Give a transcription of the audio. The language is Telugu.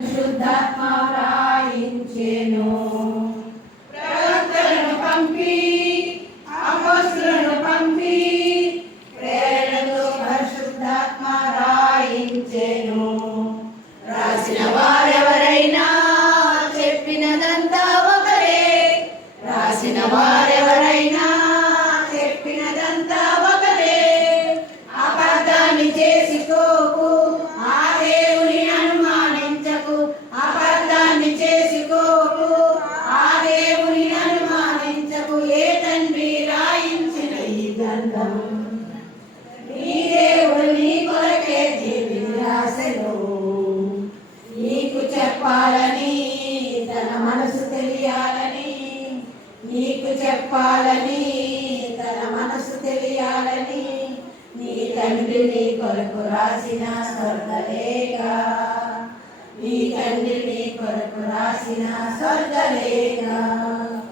శుద్ధాత్మ వ్రాయించెను. ప్రవక్తలను పంపి అపోస్తలులను పంపి ప్రేరణతో పరిశుద్ధాత్మ వ్రాయించెను. రాసిన వారెవరైనా చెప్పినదంతా ఒకరే. రాసిన వారెవరైనా చెప్పినదంతా ఒకరే. అబద్ధాన్ని చేసుకోకు, ఆ దేవుని అనుమానించకు. అబద్ధాన్ని చేసుకోకు, ఆ దేవుని అనుమానించకు. ఏ తండ్రి రాయించిన ఈ గ్రంథం నీ దేవుడు నీ కొరకే దీవిని రాసెను. నీకు చెప్పాలని, తన మనసు తెలియాలని, నీకు చెప్పాలని, తన మనసు తెలియాలని నీ తండ్రి నీ కొరకు రాసిన స్వర్గలేఖ. నీ తండ్రి నీ కొరకు రాసిన స్వర్గలేఖ.